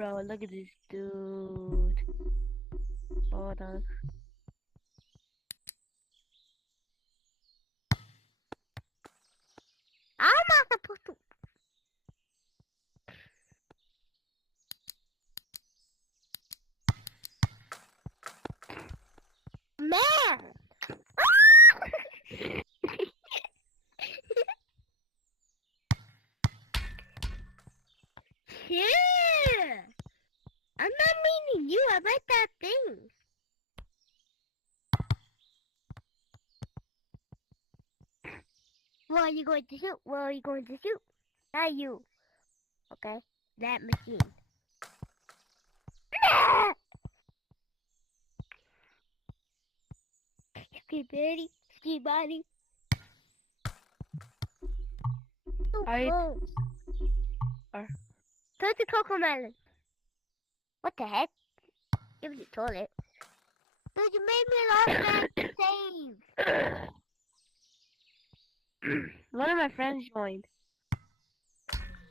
bro, look at this dude. Hold on. I'm not supposed to. Man! Yeah! I'm not meaning you, I like that thing. What are you going to shoot? What are you going to shoot? Not you. Okay, that machine. Ski Betty, Ski Body. Alright. Touch the Coco Melon. What the heck? Give me the toilet. Dude, you made me lost that save. One of my friends joined.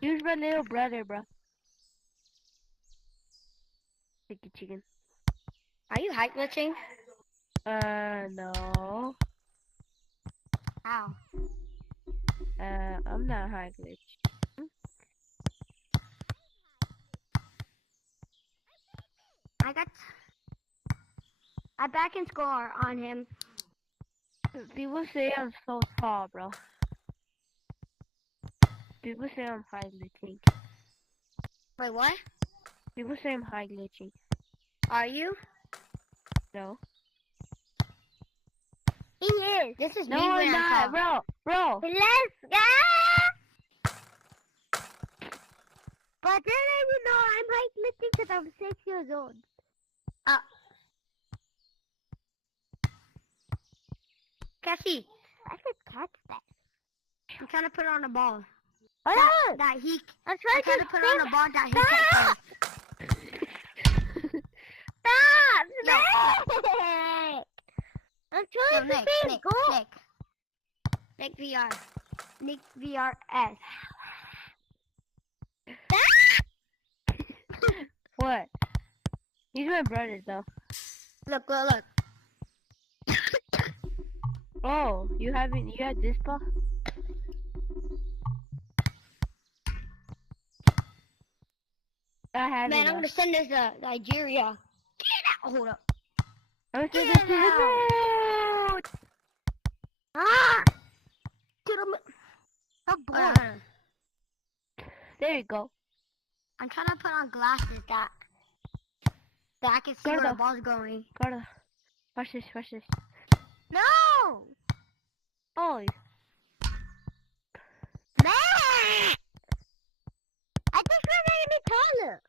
He was my little brother, bro. Sticky chicken. Are you high glitching? No. How? I'm not high glitch. I back and score on him. People say I'm so tall, bro. People say I'm high glitching. Wait, what? People say I'm high glitching. Are you? No. He is. This is No, me when I'm not, tall. bro. Let's go! But then I would know I'm high glitching because I'm 6 years old. Cassie. I could catch that. I'm trying to put on a ball. I'm trying to put on a ball that he can't play. Stop! Nick! I'm trying to Nick, go. Nick VR. Nick VRS. What? He's my brother, though. Look. Oh, you had this ball? I have Man, it. I'm gonna send this to Nigeria. Get out! Hold up. I'm gonna send this to the road. Ah! To the. Oh boy. There you go. I'm trying to put on glasses that I can see where the ball's going. Carla, watch this. No! Oh. Man! I just want to be taller.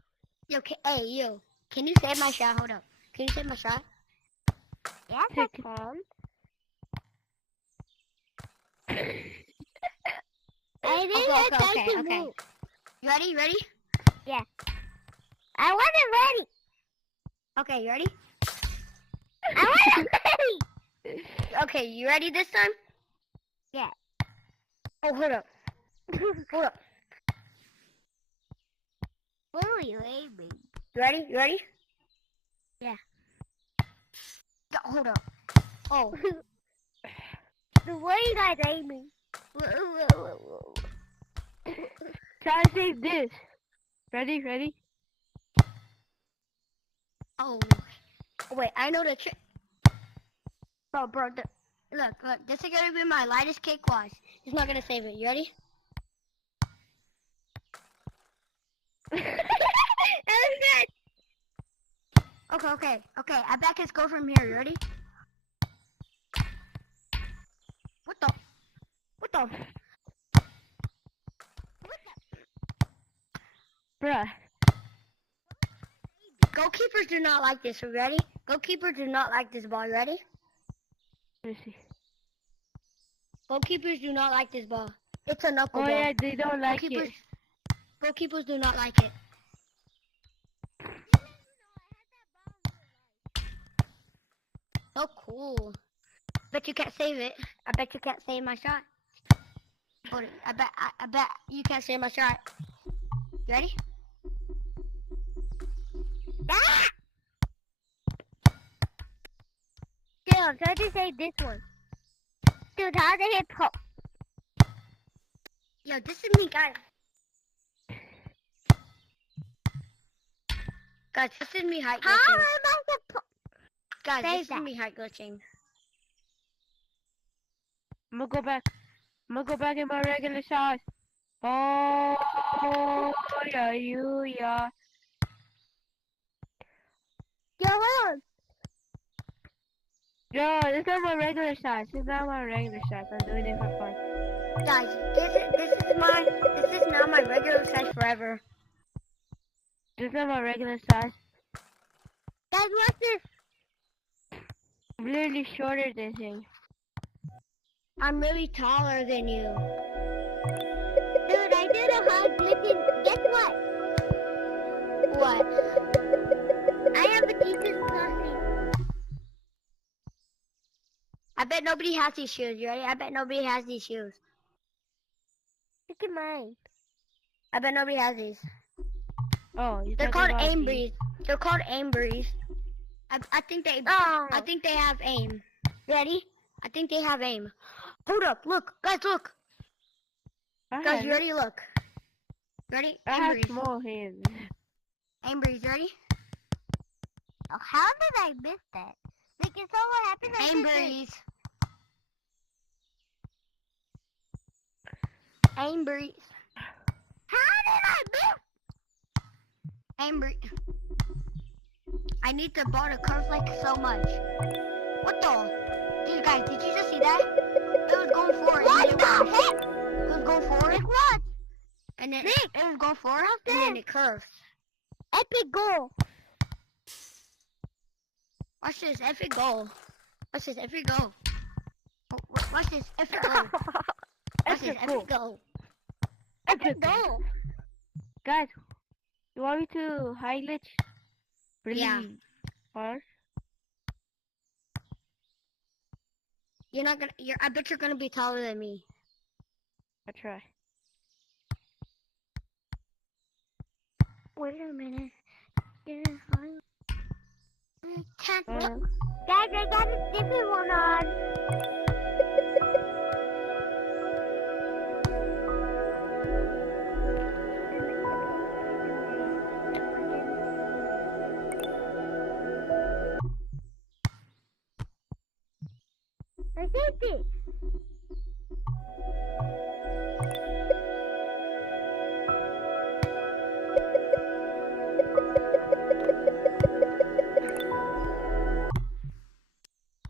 Hey, you. Can you save my shot? Hold up. Can you save my shot? Yes, I can. Okay. You ready? Yeah. I wasn't ready. Okay, you ready? I wasn't ready. Okay, you ready this time? Yeah. Oh, hold up. Where are you aiming? You ready? Yeah. Hold up. Oh. The way you guys aiming. Try to save this. Ready? Oh. Wait, I know the trick. Bro, look, this is gonna be my lightest cakewalk. He's not gonna save it. You ready? That was good. Okay. I bet I can go from here. You ready? What the? Bruh. Goalkeepers do not like this. You ready? Goalkeepers do not like this ball. You ready? Let me see. Goalkeepers do not like this ball. It's a knuckle ball. Oh yeah, they don't like it. Goalkeepers do not like it. So cool. Bet you can't save it. I bet you can't save my shot. Hold it. I bet you can't save my shot. You ready? I'm trying to say this one. Dude, how the hip hop? Yo, this is me, guys. Guys, this is me height glitching. How am I supposed? Guys, this is me height glitching. I'm gonna go back. I'm gonna go back in my regular size. Oh, yeah, you, yeah. Yo, hold on. Yo, this is not my regular size. This is not my regular size. I'm doing it for fun. Guys, this is not my regular size forever. This is not my regular size. Guys, watch this. I'm literally shorter than him. I'm really taller than you. Dude, I did a hard flipping. Guess what? What? I have a teacher's classroom. I bet nobody has these shoes. You ready? I bet nobody has these shoes. Look at mine. I bet nobody has these. Oh, They're called aim breeze. They're called aim breeze. I think they have aim. Ready? I think they have aim. Hold up, look, guys, look. Guys, you ready? Look. Ready? I have small hands. Aim breeze, ready? Oh, how did I miss that? Like, it's all what happened. Aim breeze. Aim breeze. How did I miss? Aim breeze. I need the ball to curve like so much. What the? Dude, guys, did you just see that? It was going forward. What the heck? It was going forward. Like what? And then it was going forward, and then it curves. Epic goal. Watch this, epic goal. Watch this, epic goal. Watch this, epic goal. Watch this, epic goal. Epic goal. Guys, you want me to high glitch? Really hard? You're not gonna. I bet you're gonna be taller than me. I try. Wait a minute. Guys, I got a different one on. I did it.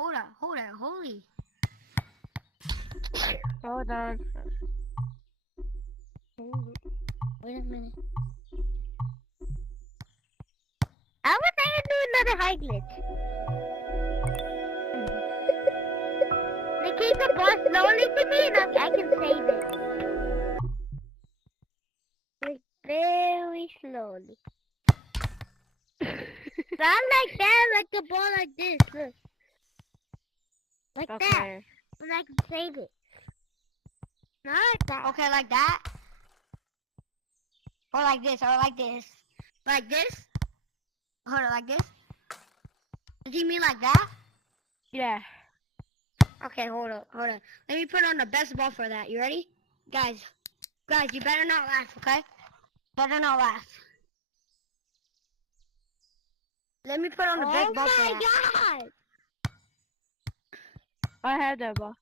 Hold on, holy. Hold on. Wait a minute. I was trying to do another high glitch. They keep the ball slowly to me and I can save it. Like very slowly. Not like that, like the ball like this. Look. Like that. And I can save it. Not like that. Okay, like that. Or like this, or like this. Like this? Hold on, like this? Does he mean like that? Yeah. Okay, hold up. Let me put on the best ball for that. You ready? Guys, you better not laugh, okay? Better not laugh. Let me put on the best ball for that. Oh my god! I have that ball.